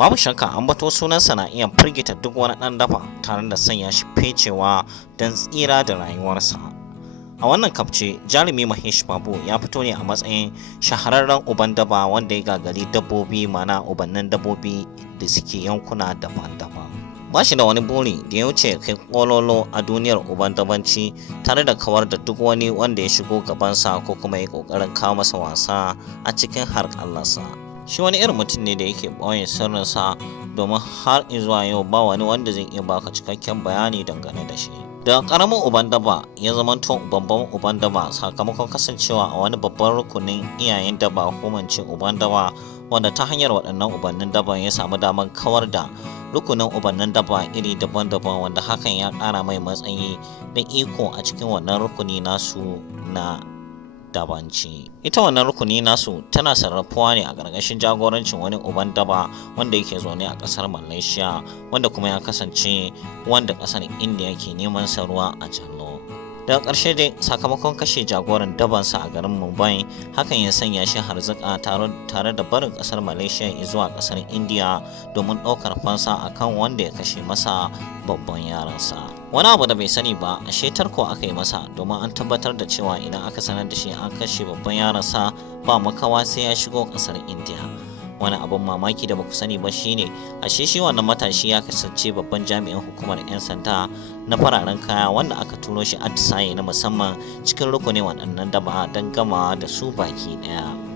Babu shakka ambato sunansa na iya firgita duk wani ɗan daba tare da sanya shi fecewa don tsira da rayuwarsa. A wannan kafce jarumi Mahesh Babu ya fito ne a matsayin shahararren uban daba wanda ya gagari dabbobi, mana ubannin dabbobi da suke yankuna daban-daban. Ba shi da wani buri da ya wuce kai kololo a duniyar uban dabanci tare da kawar da duk wani wanda ya shigo gabansa ko kuma ya kokarin kawo masa wasa a cikin harƙallarsa. Shi wani irin mutum ne da yake ɓoye sirrinsa, domin har zuwa yau ba wani wanda zai iya baka cikakken bayani dangane da shi. Daga ƙaramin uban daba ya zamanto babban uban daba sakamakon kasancewa a wani babban rukunin iyayen daba ko mance uban daba, wanda ta hanyar waɗannan ubannin daban ya samu damar kawar da rukunin ubannin daba iri daban-daban, wanda hakan ya ƙara mai matsayi da iko a cikin wannan rukuni nasu na dabanci. Ita wannan rukuni nasu tana sarrafuwa ne a ƙarƙashin jagorancin wani uban daba wanda yake zaune a ƙasar Malaysia, wanda kuma ya kasance wanda ƙasar India ke neman sa ruwa a jallo. Daga ƙarshe dai sakamakon kashe jagoran dabansa a garin Mumbai, hakan ya sanya shi harzuka tare da barin ƙasar Malaysia zuwa ƙasar India domin ɗaukar fansa akan wanda ya kashe masa babban yaransa. Wani abu da bai sani ba, ashe tarko aka yi masa, domin an tabbatar da cewa idan aka sanar da shi an kashe babban yaransa ba makawa sai ya shigo ƙasar India. Wani abin mamaki da baku sani ba shine ashe shi wannan matashi ya kasance babban jami'in hukumar 'yan sanda na fararen kaya, wanda aka turo shi atisaye na musamman cikin rukunin waɗannan daba don gama da su baki ɗaya.